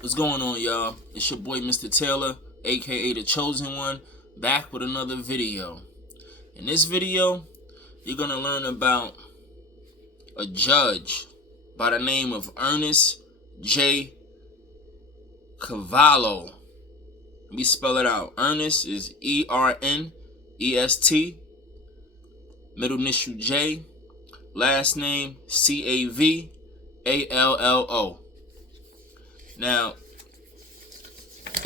What's going on, y'all? It's your boy Mr. Taylor, aka the Chosen One, back with another video. In this video, you're gonna learn about a judge by the name of Ernest J. Cavallo. Let me spell it out. Ernest is Ernest, middle initial J, last name Cavallo. Now,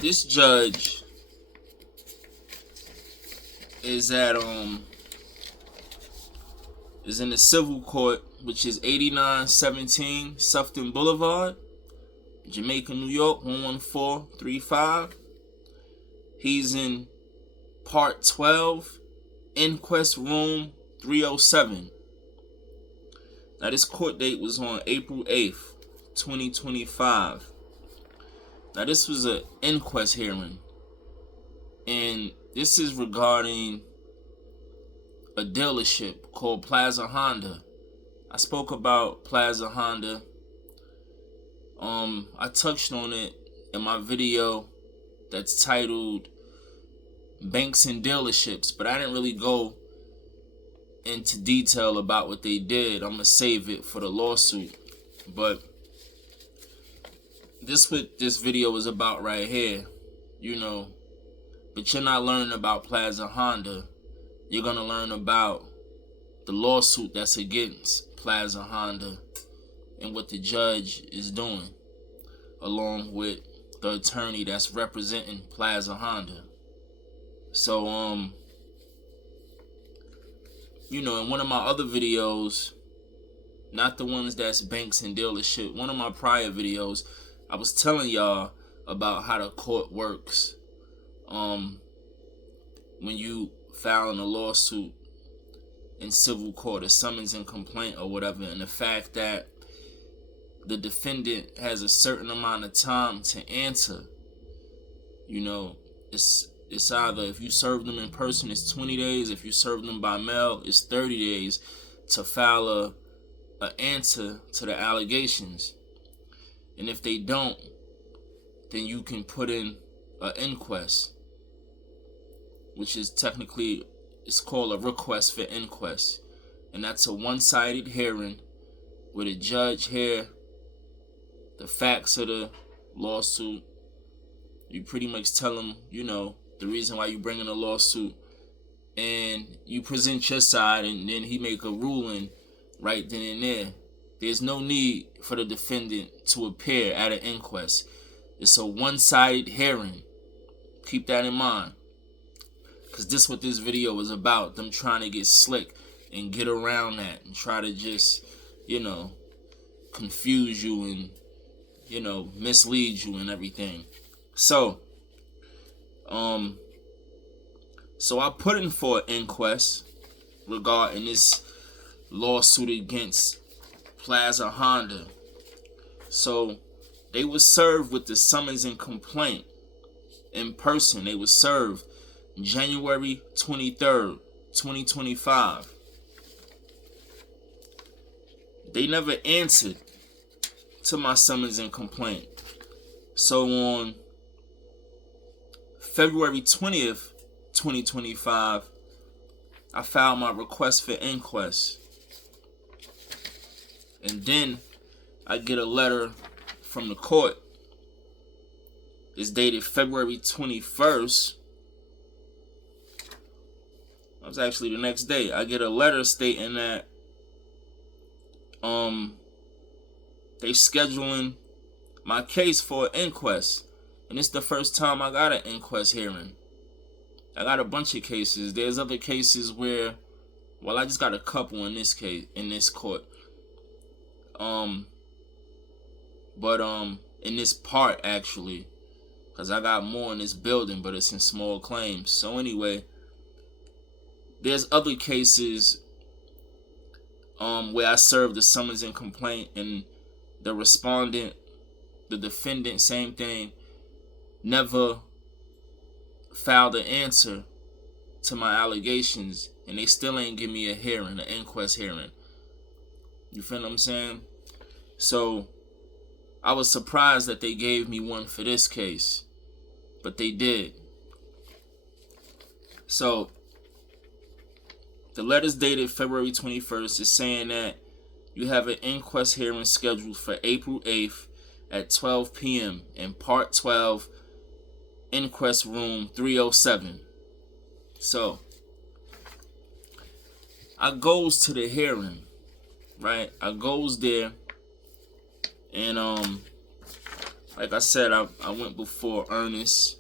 this judge is in the civil court, which is 8917 Sufton Boulevard, Jamaica, New York 11435. He's in Part 12, Inquest Room 307. Now, this court date was on April 8th, 2025. Now, this was an inquest hearing, and this is regarding a dealership called Plaza Honda. I spoke about Plaza Honda. I touched on it in my video that's titled Banks and Dealerships, but I didn't really go into detail about what they did. I'm gonna save it for the lawsuit. But this what this video is about right here, but you're not learning about Plaza Honda. You're gonna learn about the lawsuit that's against Plaza Honda and what the judge is doing, along with the attorney that's representing Plaza Honda. So in one of my other videos, not the ones that's Banks and Dealership, one of my prior videos, I was telling y'all about how the court works. When you file a lawsuit in civil court, a summons and complaint or whatever, and the fact that the defendant has a certain amount of time to answer. It's either, if you serve them in person, it's 20 days. If you serve them by mail, it's 30 days to file a answer to the allegations. And if they don't, then you can put in an inquest, which is technically, it's called a request for inquest. And that's a one-sided hearing where the judge hear the facts of the lawsuit. You pretty much tell them, the reason why you bring in a lawsuit, and you present your side, and then he make a ruling right then and there. There's no need for the defendant to appear at an inquest. It's a one-sided hearing. Keep that in mind, because this is what this video is about. Them trying to get slick and get around that and try to just, confuse you and, mislead you and everything. So I put in for an inquest regarding this lawsuit against Plaza Honda. So they were served with the summons and complaint in person. They were served January 23rd, 2025. They never answered to my summons and complaint. So on February 20th, 2025, I filed my request for inquest. And then I get a letter from the court. It's dated February 21st. That was actually the next day. I get a letter stating that they scheduling my case for an inquest. And it's the first time I got an inquest hearing. I got a bunch of cases. There's other cases where, I just got a couple in this case, in this court. But in this part, actually, because I got more in this building, but it's in small claims. So anyway, there's other cases where I served the summons and complaint, and the respondent, the defendant, same thing, never filed an answer to my allegations, and they still ain't give me a hearing, an inquest hearing. You feel what I'm saying? So I was surprised that they gave me one for this case, but they did. So the letter's dated February 21st is saying that you have an inquest hearing scheduled for April 8th at 12 p.m. in Part 12, Inquest Room 307. So I goes to the hearing, right? I goes there, and like I said, I went before Ernest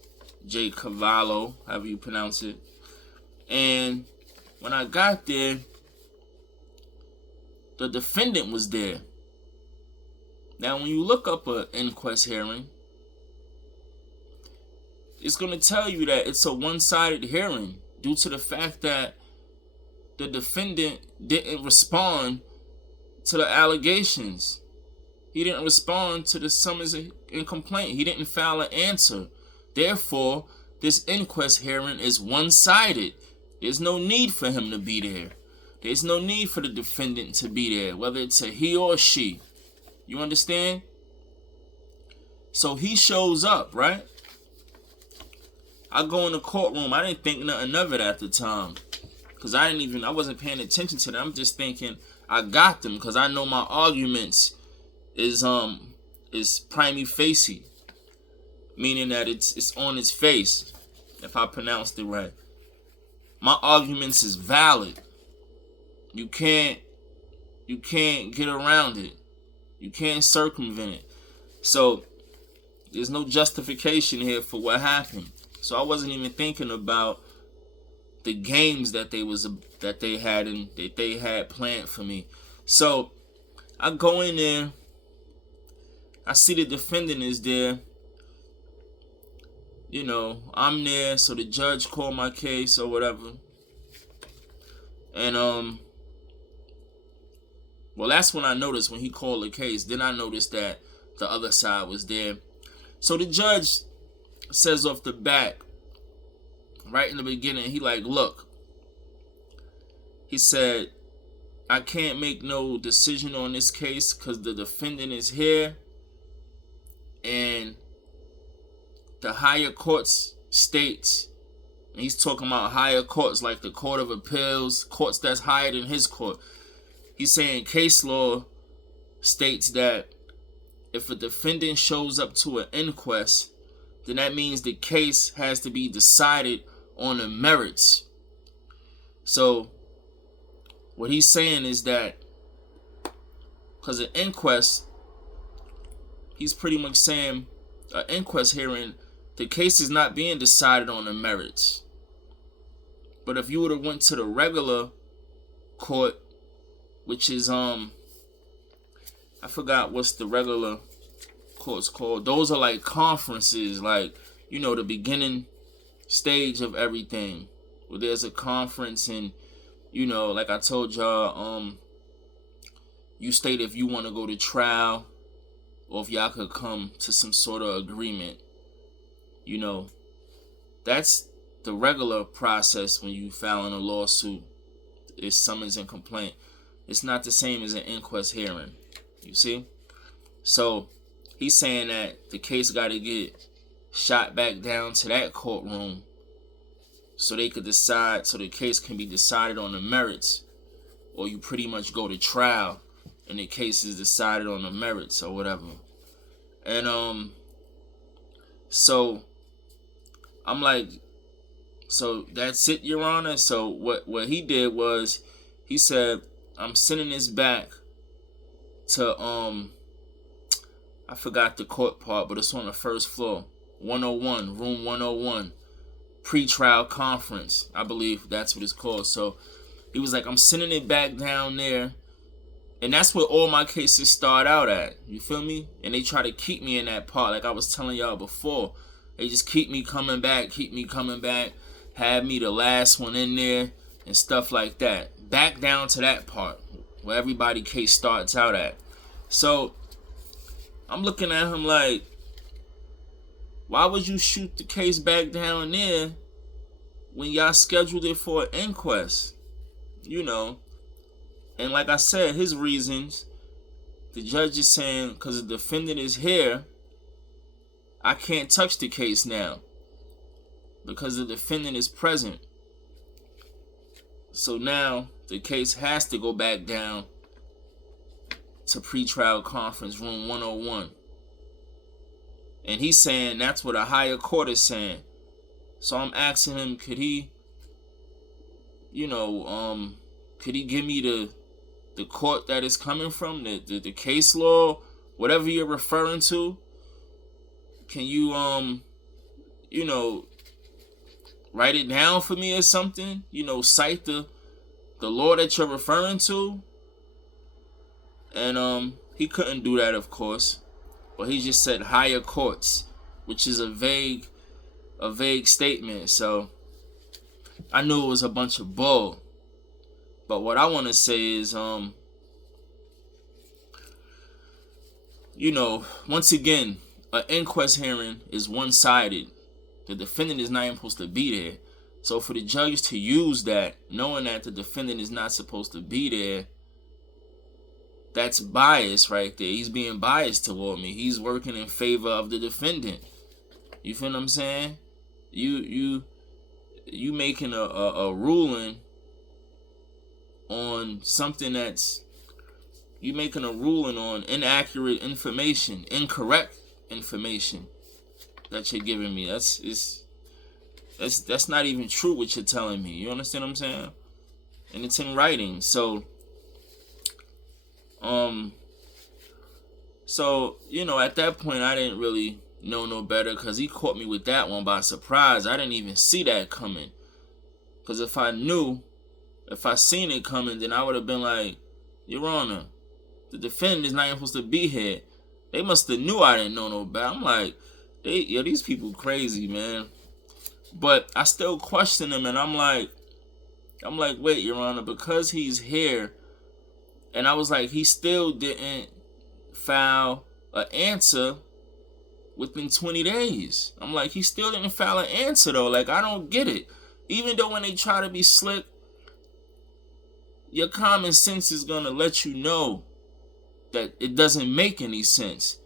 J. Cavallo, however you pronounce it. And when I got there, the defendant was there. Now, when you look up an inquest hearing, it's going to tell you that it's a one-sided hearing due to the fact that the defendant didn't respond to the allegations. He didn't respond to the summons and complaint. He didn't file an answer. Therefore, this inquest hearing is one-sided. There's no need for him to be there. There's no need for the defendant to be there, whether it's a he or she. You understand? So he shows up, right? I go in the courtroom. I didn't think nothing of it at the time, because I wasn't paying attention to them. I'm just thinking I got them, because I know my arguments is prima facie, meaning that it's on its face, if I pronounced it right. My arguments is valid. You can't get around it. You can't circumvent it. So there's no justification here for what happened. So I wasn't even thinking about the games that they had planned for me. So I go in there. I see the defendant is there. You know, I'm there, so the judge called my case or whatever. And well, that's when I noticed, when he called the case. Then I noticed that the other side was there. So the judge says off the bat, right in the beginning, he like, look, he said, I can't make no decision on this case because the defendant is here, and the higher courts states, and he's talking about higher courts like the Court of Appeals, courts that's higher than his court. He's saying case law states that if a defendant shows up to an inquest, then that means the case has to be decided on the merits. So what he's saying is that because an inquest, he's pretty much saying an inquest hearing, the case is not being decided on the merits. But if you would have went to the regular court, which is I forgot what's the regular court's called. Those are like conferences, like, you know, the beginning stage of everything, where there's a conference, and, you know, like I told y'all, you state if you want to go to trial or if y'all could come to some sort of agreement. You know, that's the regular process when you file in a lawsuit. It's summons and complaint. It's not the same as an inquest hearing. You see? So he's saying that the case got to get shot back down to that courtroom so they could decide, so the case can be decided on the merits, or you pretty much go to trial and the case is decided on the merits or whatever. And so I'm like, so that's it, Your Honor. So what he did was, he said, I'm sending this back to I forgot the court part, but it's on the first floor, 101, room 101, pre-trial conference, I believe that's what it's called. So he was like, I'm sending it back down there, and that's where all my cases start out at. You feel me? And they try to keep me in that part, like I was telling y'all before. They just keep me coming back, have me the last one in there and stuff like that. Back down to that part where everybody case starts out at. So I'm looking at him like, why would you shoot the case back down there when y'all scheduled it for an inquest? You know. And like I said, his reasons the judge is saying, because the defendant is here, I can't touch the case now because the defendant is present. So now the case has to go back down to pretrial conference room 101. And he's saying that's what a higher court is saying. So I'm asking him, could he, could he give me the court that is coming from, the case law, whatever you're referring to? Can you, write it down for me or something? Cite the law that you're referring to? And he couldn't do that, of course. But he just said higher courts, which is a vague statement. So I knew it was a bunch of bull. But what I want to say is, once again, an inquest hearing is one-sided. The defendant is not even supposed to be there. So for the judge to use that, knowing that the defendant is not supposed to be there, that's bias right there. He's being biased toward me. He's working in favor of the defendant. You feel what I'm saying? You making a ruling on something that's, you making a ruling on inaccurate information, incorrect information that you're giving me. That's not even true what you're telling me. You understand what I'm saying? And it's in writing. So at that point I didn't really know no better, because he caught me with that one by surprise. I didn't even see that coming. Because if I seen it coming, then I would have been like, Your Honor, the defendant is not even supposed to be here. They must have knew I didn't know no better. I'm like, these people crazy, man. But I still question him, and I'm like, wait, Your Honor, because he's here, and I was like, he still didn't file an answer within 20 days. I'm like, he still didn't file an answer, though. Like, I don't get it. Even though when they try to be slick, your common sense is going to let you know that it doesn't make any sense.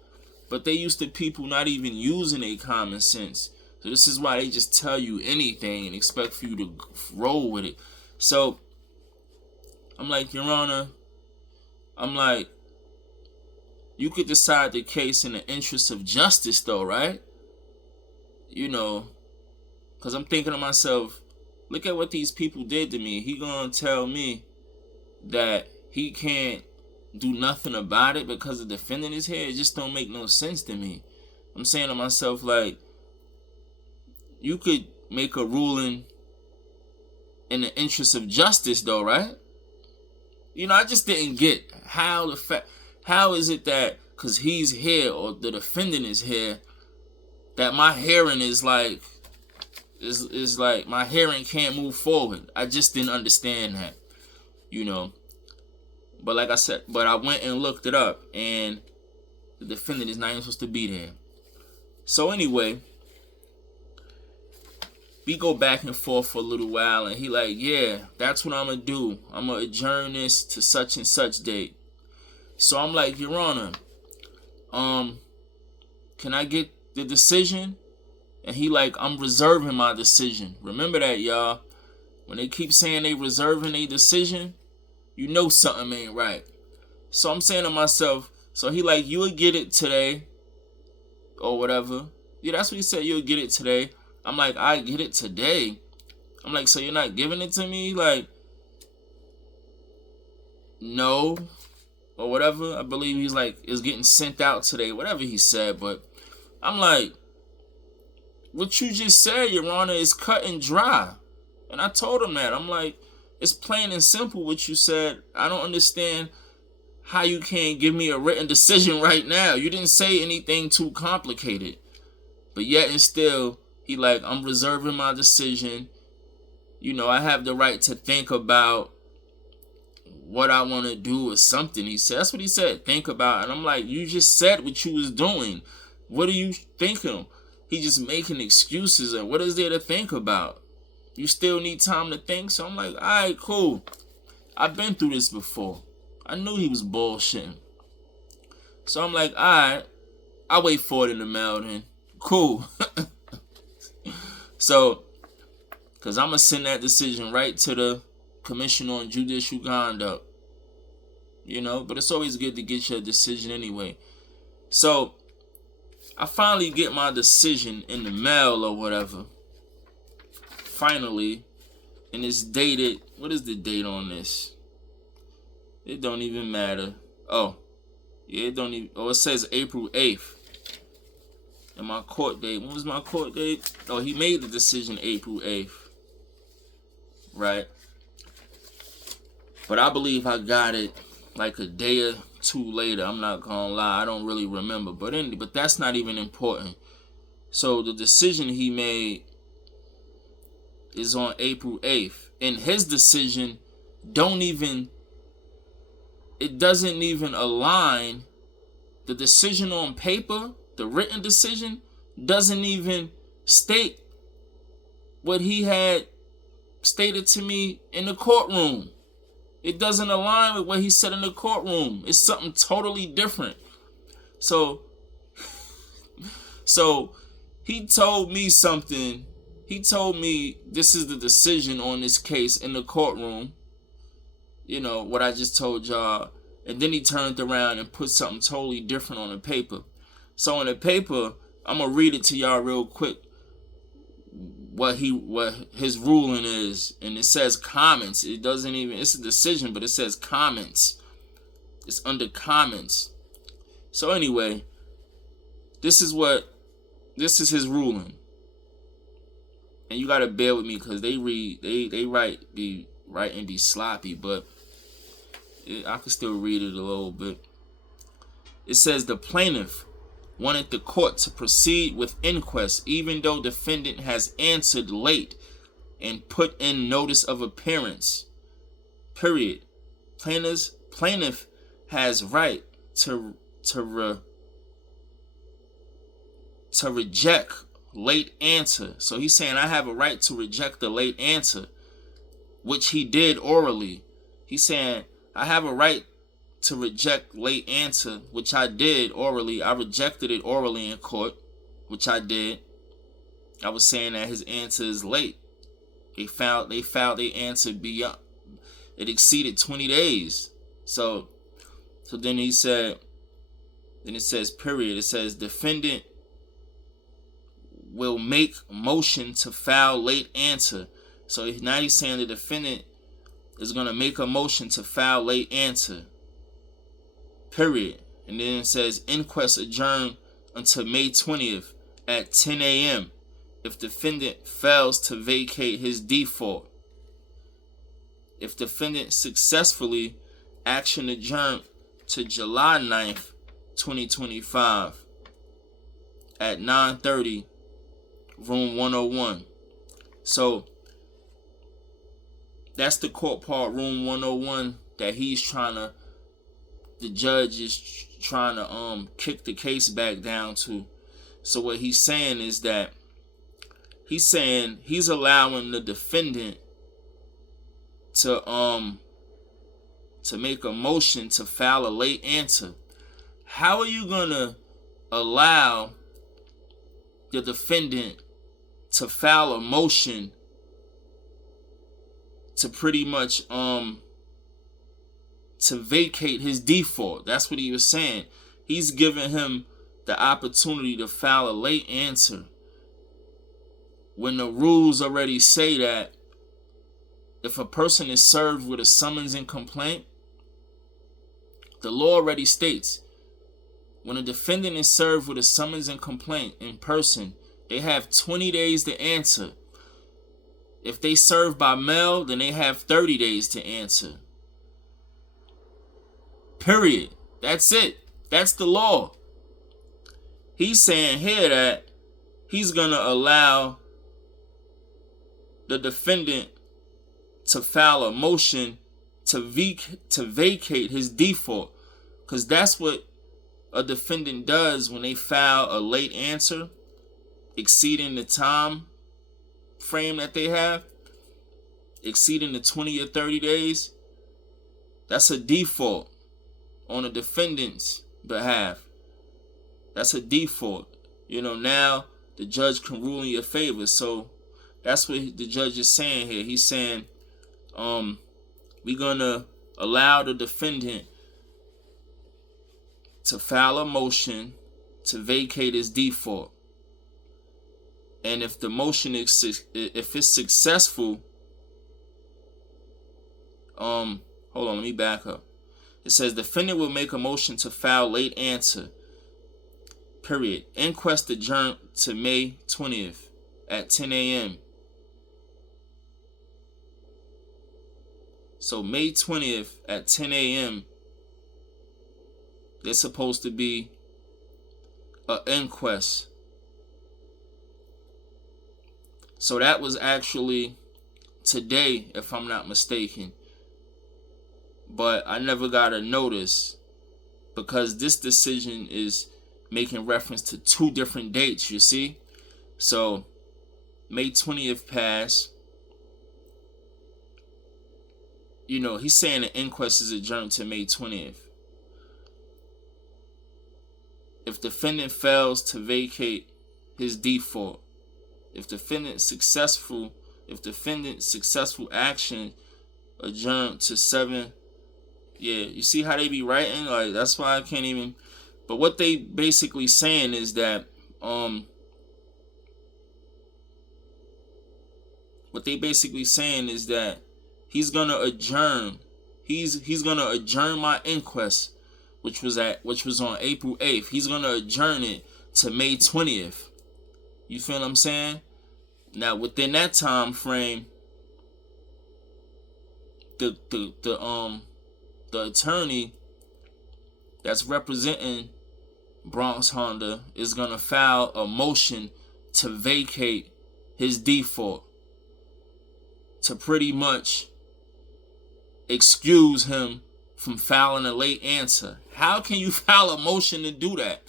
But they used to people not even using their common sense. So this is why they just tell you anything and expect for you to roll with it. So I'm like, Your Honor, you could decide the case in the interest of justice, though, right? Because I'm thinking to myself, look at what these people did to me. He gonna tell me that he can't do nothing about it because the defendant is here? It just don't make no sense to me. I'm saying to myself, like, you could make a ruling in the interest of justice, though, right? I just didn't get how is it that because he's here or the defendant is here that my hearing is like my hearing can't move forward. I just didn't understand that, But like I said, I went and looked it up, and the defendant is not even supposed to be there. So anyway, we go back and forth for a little while, and he like, yeah, that's what I'm going to do. I'm going to adjourn this to such and such date. So I'm like, Your Honor, can I get the decision? And he like, I'm reserving my decision. Remember that, y'all. When they keep saying they reserving a decision, you know something ain't right. So I'm saying to myself, so he like, you'll get it today or whatever. Yeah, that's what he said, you'll get it today. I'm like, I get it today. I'm like, so you're not giving it to me? Like, no, or whatever. I believe he's like, it's getting sent out today, whatever he said. But I'm like, what you just said, Your Honor, is cut and dry. And I told him that. I'm like, it's plain and simple what you said. I don't understand how you can't give me a written decision right now. You didn't say anything too complicated. But yet and still, he like, I'm reserving my decision. I have the right to think about what I want to do or something. He said, that's what he said, think about. And I'm like, you just said what you was doing. What are you thinking? He just making excuses. And what is there to think about? You still need time to think? So I'm like, all right, cool. I've been through this before. I knew he was bullshitting. So I'm like, alright, I'll wait for it in the mail then. Cool. So, because I'm going to send that decision right to the Commission on Judicial Conduct. You know, but it's always good to get your decision anyway. So, I finally get my decision in the mail or whatever. Finally. And it's dated. What is the date on this? It don't even matter. Oh. Yeah, it don't even. Oh, it says April 8th. And my court date. When was my court date? Oh, he made the decision April 8th. Right? But I believe I got it like a day or two later. I'm not gonna lie. I don't really remember. But that's not even important. So the decision he made is on April 8th. And his decision doesn't even align. The decision on paper, the written decision, doesn't even state what he had stated to me in the courtroom. It doesn't align with what he said in the courtroom. It's something totally different. So he told me something. He told me this is the decision on this case in the courtroom. You know, what I just told y'all. And then he turned around and put something totally different on the paper. So on the paper, I'm going to read it to y'all real quick. What his ruling is. And it says comments. It doesn't even, it's a decision, but it says comments. It's under comments. So anyway, this is his ruling. And you gotta bear with me because they write and be sloppy, but I can still read it a little bit. It says the plaintiff wanted the court to proceed with inquest even though defendant has answered late and put in notice of appearance. Period. Plaintiff has right to reject late answer. So he's saying I have a right to reject the late answer, which he did orally. He's saying I have a right to reject late answer, which I did orally. I rejected it orally in court, which I did. I was saying that his answer is late. They filed their answer beyond. It exceeded 20 days. So then he said, then it says period. It says defendant will make motion to file late answer. So now he's saying the defendant is going to make a motion to file late answer. Period. And then it says inquest adjourned until May 20th at 10 a.m. if defendant fails to vacate his default. If defendant successfully, action adjourned to July 9th, 2025 at 9:30, room 101. So that's the court part, room 101, that the judge is trying to kick the case back down to. So what he's saying is that he's allowing the defendant to make a motion to file a late answer. How are you gonna allow the defendant to file a motion to pretty much to vacate his default? That's what he was saying. He's giving him the opportunity to file a late answer when the rules already say that if a person is served with a summons and complaint, the law already states when a defendant is served with a summons and complaint in person, they have 20 days to answer. If they serve by mail, then they have 30 days to answer. Period. That's it. That's the law. He's saying here that he's going to allow the defendant to file a motion to vacate his default, because that's what a defendant does when they file a late answer exceeding the time frame that they have, exceeding the 20 or 30 days. That's a default on the defendant's behalf. That's a default. Now the judge can rule in your favor. So that's what the judge is saying here. He's saying, we're gonna allow the defendant to file a motion to vacate his default. And if the motion is, if it's successful, hold on, let me back up. It says defendant will make a motion to file late answer. Period. Inquest adjourned to May 20th at 10 a.m. So May 20th at 10 a.m. there's supposed to be an inquest. So that was actually today, if I'm not mistaken. But I never got a notice because this decision is making reference to two different dates, you see? So May 20th passed. He's saying the inquest is adjourned to May 20th. If defendant fails to vacate his default, if defendant successful action adjourned to 7. Yeah, you see how they be writing? Like, that's why I can't even. But what they basically saying is that he's gonna adjourn. He's gonna adjourn my inquest, which was on April 8th. He's gonna adjourn it to May 20th. You feel what I'm saying? Now within that time frame, the attorney that's representing Bronx Honda is gonna file a motion to vacate his default, to pretty much excuse him from filing a late answer. How can you file a motion to do that?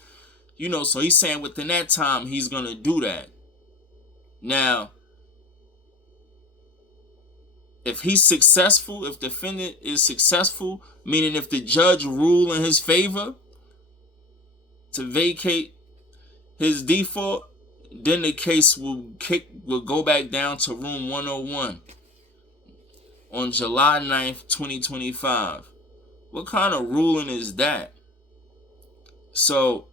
So he's saying within that time he's gonna do that. Now, if he's successful, if defendant is successful, meaning if the judge rule in his favor to vacate his default, then the case will go back down to room 101 on July 9th, 2025. What kind of ruling is that? So,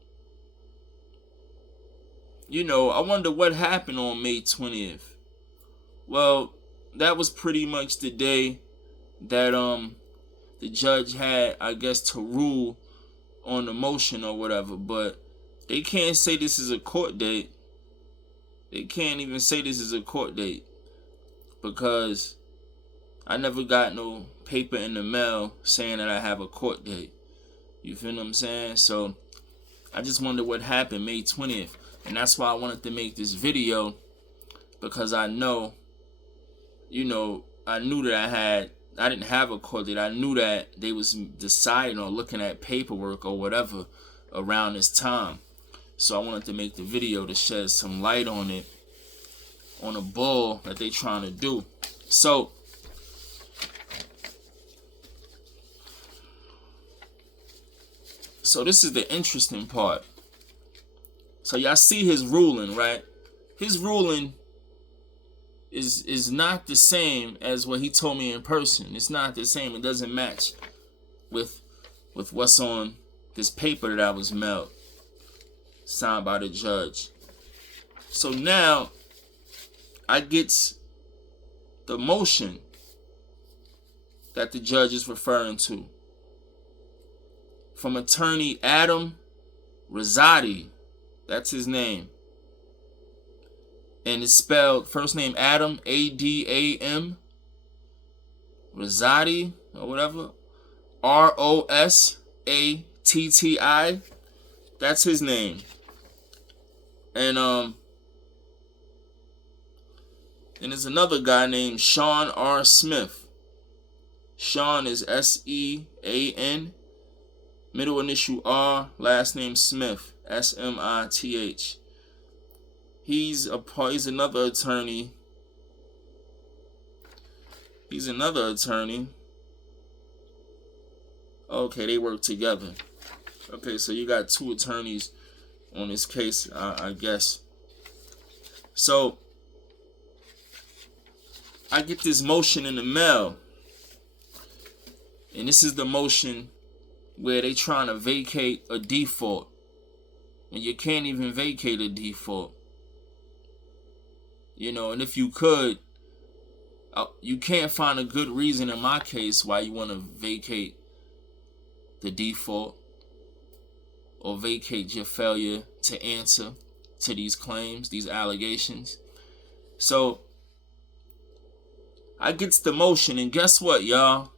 I wonder what happened on May 20th. Well, that was pretty much the day that the judge had, I guess, to rule on the motion or whatever. But they can't say this is a court date. They can't even say this is a court date because I never got no paper in the mail saying that I have a court date. You feel what I'm saying? So I just wonder what happened May 20th. And that's why I wanted to make this video, because I know, I knew that I didn't have a court date. I knew that they was deciding or looking at paperwork or whatever around this time. So I wanted to make the video to shed some light on it, on the bull that they trying to do. So this is the interesting part. So y'all see his ruling, right? His ruling is not the same as what he told me in person. It's not the same. It doesn't match with what's on this paper that I was mailed, signed by the judge. So now I get the motion that the judge is referring to from attorney Adam Rosati. That's his name. And it's spelled first name Adam, A-D-A-M, Rosati, or whatever, R-O-S-A-T-T-I. That's his name. And there's another guy named Sean R. Smith. Sean is S-E-A-N, middle initial R, last name Smith, S-M-I-T-H. He's another attorney. Okay, they work together. Okay, so you got two attorneys on this case, I guess. So I get this motion in the mail, and this is the motion where they trying to vacate a default, and you can't even vacate a default. You know, and if you could, you can't find a good reason in my case why you want to vacate the default or vacate your failure to answer to these claims, these allegations. So I gets the motion, and guess what, y'all?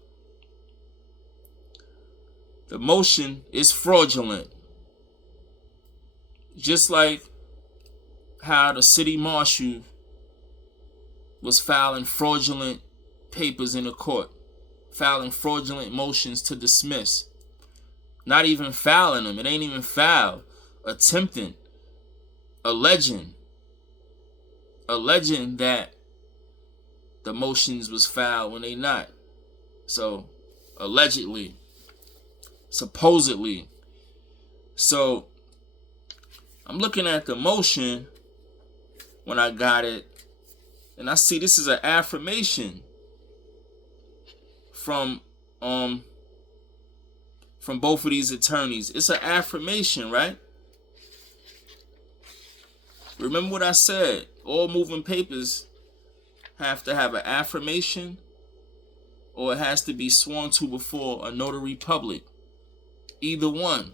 The motion is fraudulent. Just like how the city marshal was filing fraudulent papers in the court, filing fraudulent motions to dismiss. Not even filing them. It ain't even filed. Attempting. Alleging that the motions was filed when they not. So, allegedly. Supposedly. So, I'm looking at the motion when I got it, and I see this is an affirmation from both of these attorneys. It's an affirmation, right? Remember what I said? All moving papers have to have an affirmation, or it has to be sworn to before a notary public. Either one.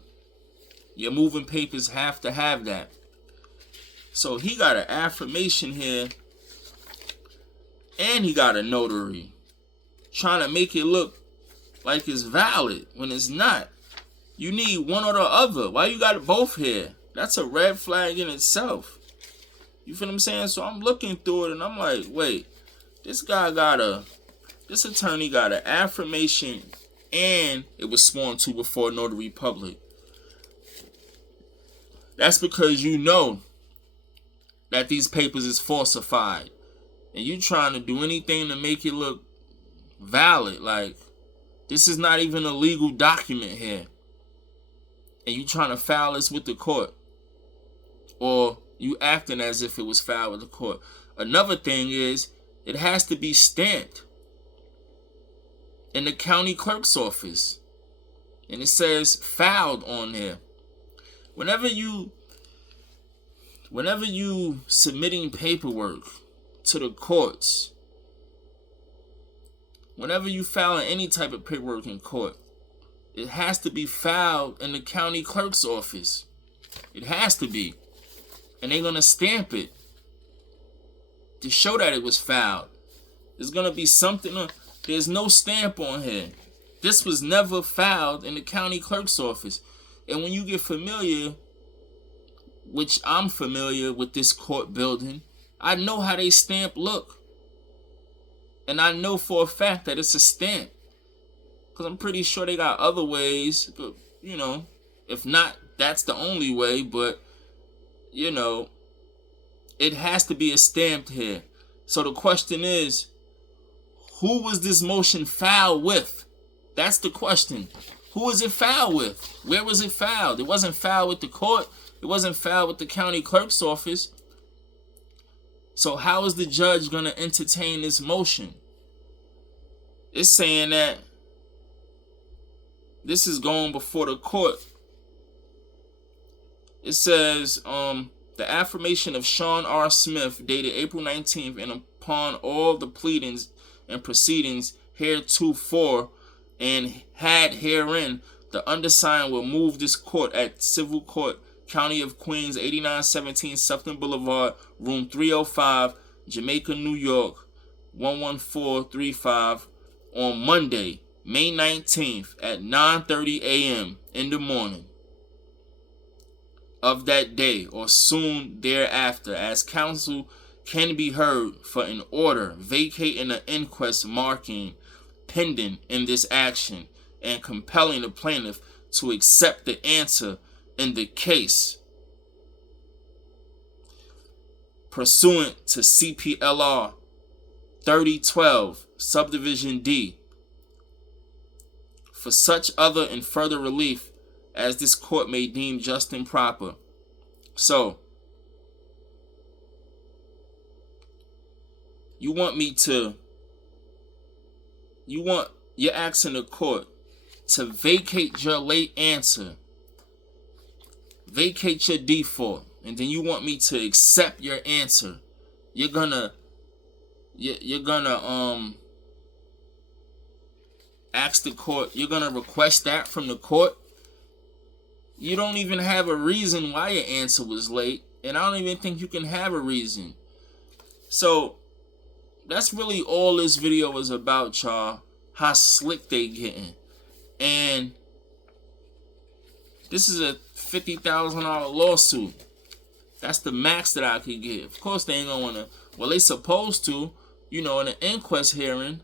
Your moving papers have to have that. So he got an affirmation here, and he got a notary, trying to make it look like it's valid when it's not. You need one or the other. Why you got it both here? That's a red flag in itself. You feel what I'm saying? So I'm looking through it, and I'm like, wait, this attorney got an affirmation, and it was sworn to before a notary public. That's because you know that these papers is falsified, and you trying to do anything to make it look valid. Like, this is not even a legal document here, and you trying to file this with the court, or you acting as if it was filed with the court. Another thing is, it has to be stamped in the county clerk's office, and it says filed on there. Whenever you submitting paperwork to the courts, whenever you filing any type of paperwork in court, it has to be filed in the county clerk's office. It has to be. And they're going to stamp it to show that it was filed. There's going to be something. There's no stamp on here. This was never filed in the county clerk's office. And when you get familiar, which I'm familiar with this court building, I know how they stamp look. And I know for a fact that it's a stamp. Because I'm pretty sure they got other ways. But, you know, if not, that's the only way. But, you know, it has to be a stamped here. So the question is, who was this motion filed with? That's the question. Who was it filed with? Where was it filed? It wasn't filed with the court. It wasn't filed with the county clerk's office. So how is the judge going to entertain this motion? It's saying that this is going before the court. It says, the affirmation of Sean R. Smith, dated April 19th, and upon all the pleadings and proceedings heretofore, and had herein, the undersigned will move this court at Civil Court, County of Queens, 8917 Sefton Boulevard, room 305, Jamaica, New York, 11435, on Monday, May 19th at 9:30 a.m. in the morning of that day or soon thereafter, as counsel can be heard for an order vacating the inquest marking pending in this action and compelling the plaintiff to accept the answer in the case pursuant to CPLR 3012 subdivision D, for such other and further relief as this court may deem just and proper. So you're asking the court to vacate your late answer, vacate your default, and then you want me to accept your answer. You're gonna ask the court, you're gonna request that from the court. You don't even have a reason why your answer was late, and I don't even think you can have a reason. So that's really all this video is about, y'all. How slick they getting. And this is a $50,000 lawsuit. That's the max that I could get. Of course they ain't gonna wanna, well, they supposed to, in an inquest hearing.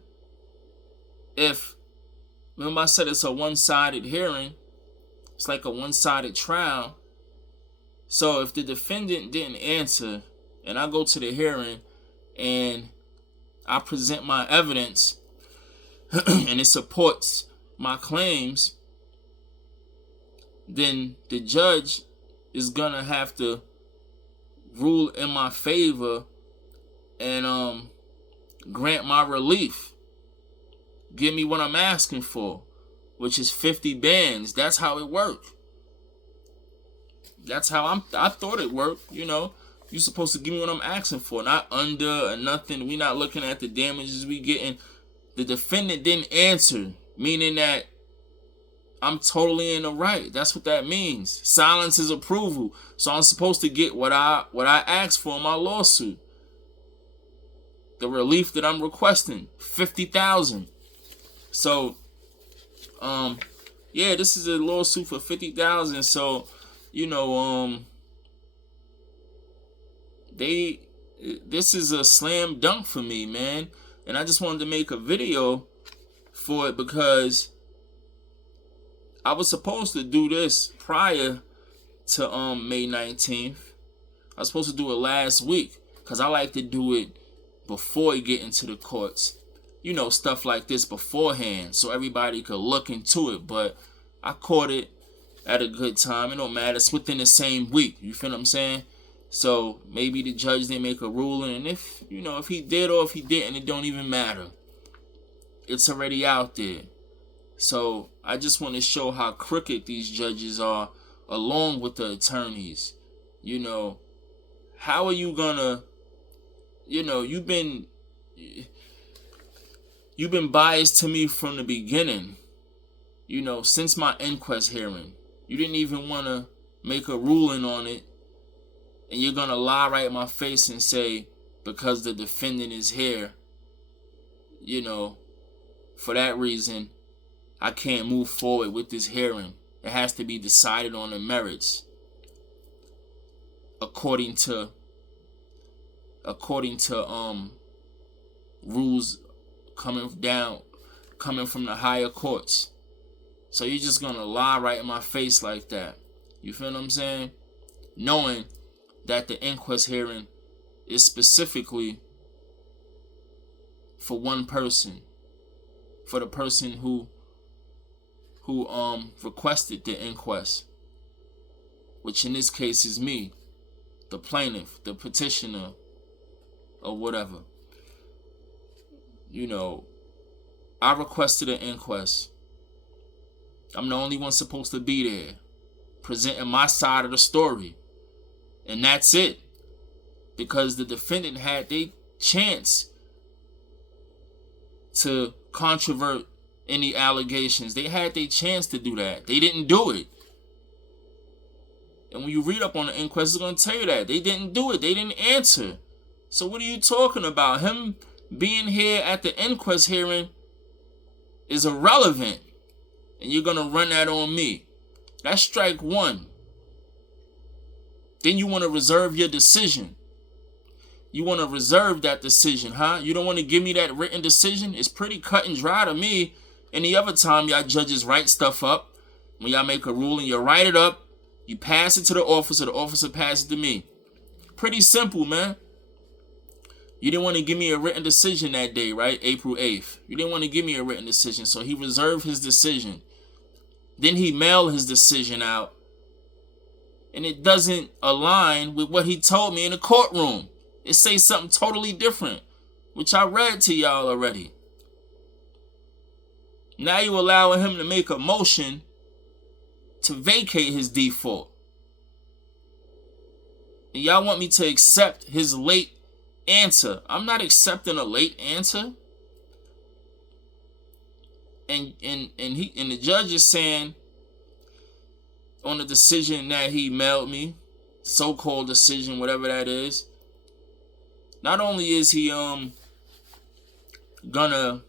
Remember I said it's a one-sided hearing. It's like a one-sided trial. So if the defendant didn't answer, and I go to the hearing, and I present my evidence, and it supports my claims, then the judge is gonna have to rule in my favor and grant my relief. Give me what I'm asking for, which is 50 bands. That's how it worked. That's how I thought it worked. You're supposed to give me what I'm asking for, not under or nothing. We not looking at the damages we getting. The defendant didn't answer, meaning that I'm totally in the right. That's what that means. Silence is approval. So I'm supposed to get what I asked for in my lawsuit. The relief that I'm requesting, $50,000. So, this is a lawsuit for $50,000. So, this is a slam dunk for me, man. And I just wanted to make a video for it because I was supposed to do this prior to May 19th. I was supposed to do it last week because I like to do it before you get into the courts. Stuff like this beforehand so everybody could look into it. But I caught it at a good time. It don't matter. It's within the same week. You feel what I'm saying? So maybe the judge didn't make a ruling. And if he did or if he didn't, it don't even matter. It's already out there. So I just want to show how crooked these judges are along with the attorneys. How are you gonna, you've been biased to me from the beginning. Since my inquest hearing. You didn't even want to make a ruling on it. And you're going to lie right in my face and say, because the defendant is here, for that reason, I can't move forward with this hearing. It has to be decided on the merits. According to rules coming from the higher courts. So you're just gonna lie right in my face like that. You feel what I'm saying? Knowing that the inquest hearing is specifically for one person. For the person who requested the inquest. Which in this case is me. The plaintiff, the petitioner, or whatever. I requested an inquest. I'm the only one supposed to be there, presenting my side of the story. And that's it. Because the defendant had their chance to controvert any allegations. They had their chance to do that. They didn't do it. And when you read up on the inquest, it's going to tell you that. They didn't do it. They didn't answer. So what are you talking about? Him being here at the inquest hearing is irrelevant. And you're going to run that on me. That's strike one. Then you want to reserve your decision. You want to reserve that decision, huh? You don't want to give me that written decision? It's pretty cut and dry to me. Any other time y'all judges write stuff up, when y'all make a ruling, you write it up, you pass it to the officer passes it to me. Pretty simple, man. You didn't want to give me a written decision that day, right? April 8th. You didn't want to give me a written decision, so he reserved his decision. Then he mailed his decision out and it doesn't align with what he told me in the courtroom. It says something totally different, which I read to y'all already. Now you allowing him to make a motion to vacate his default. And y'all want me to accept his late answer. I'm not accepting a late answer. And the judge is saying on the decision that he mailed me, so-called decision, whatever that is, not only is he gonna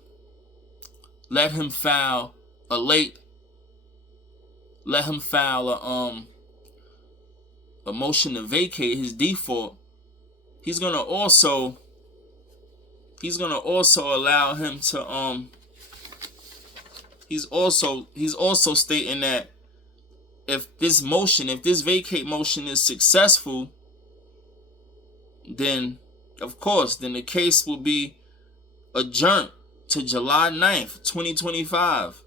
let him file a motion to vacate his default, he's gonna also allow him to he's also stating that if this vacate motion is successful, then of course the case will be adjourned to July 9th, 2025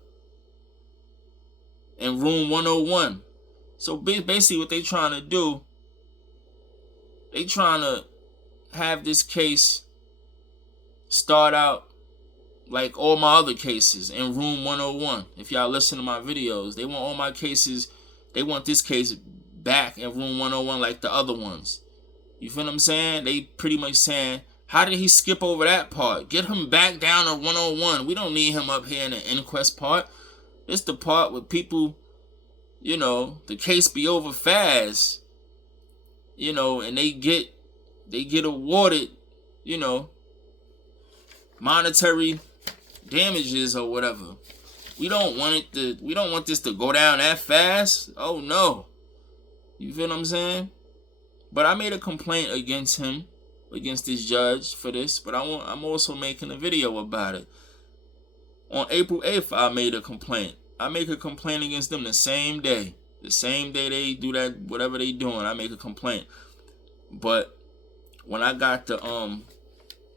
in room 101. So basically what they trying to do, they trying to have this case start out like all my other cases in room 101. If y'all listen to my videos, they want all my cases, they want this case back in room 101 like the other ones. You feel what I'm saying? They pretty much saying, how did he skip over that part? Get him back down to 101. We don't need him up here in the inquest part. It's the part where people, the case be over fast, and they get awarded, monetary damages or whatever. We don't want this to go down that fast. Oh no. You feel what I'm saying? But I made a complaint against him, against this judge for this, but I'm also making a video about it. On April 8th, I made a complaint. I make a complaint against them the same day. The same day they do that, whatever they doing, I make a complaint. But when I got the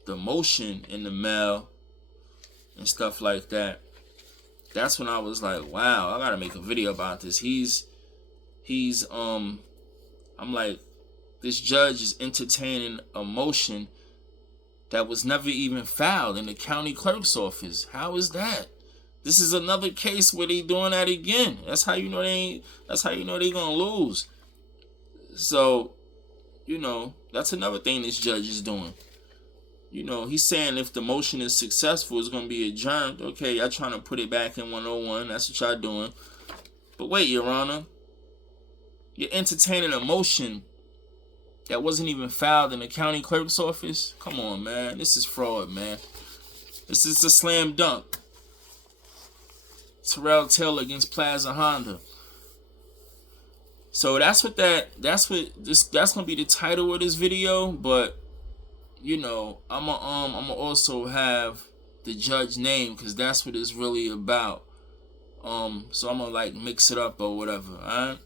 motion in the mail and stuff like that, that's when I was like, wow, I gotta make a video about this. I'm like, this judge is entertaining a motion that was never even filed in the county clerk's office. How is that? This is another case where they doing that again. That's how you know they gonna lose. So, that's another thing this judge is doing. He's saying if the motion is successful, it's gonna be adjourned. Okay, y'all trying to put it back in 101. That's what y'all doing. But wait, Your Honor, you're entertaining a motion that wasn't even filed in the county clerk's office? Come on, man. This is fraud, man. This is a slam dunk. Terrell against Plaza Honda. So that's gonna be the title of this video, but I'ma also have the judge name, because that's what it's really about. So I'm gonna mix it up or whatever, alright?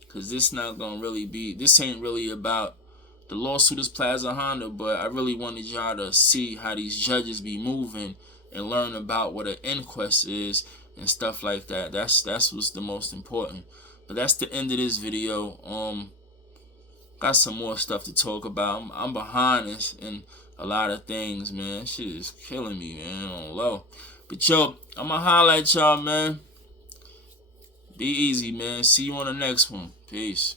Because this ain't really about the lawsuit is Plaza Honda, but I really wanted y'all to see how these judges be moving and learn about what an inquest is and stuff like that. That's what's the most important. But that's the end of this video. Got some more stuff to talk about. I'm behind this in a lot of things, man. Shit is killing me, man, on low. But yo, I'ma highlight y'all, man. Be easy, man. See you on the next one. Peace.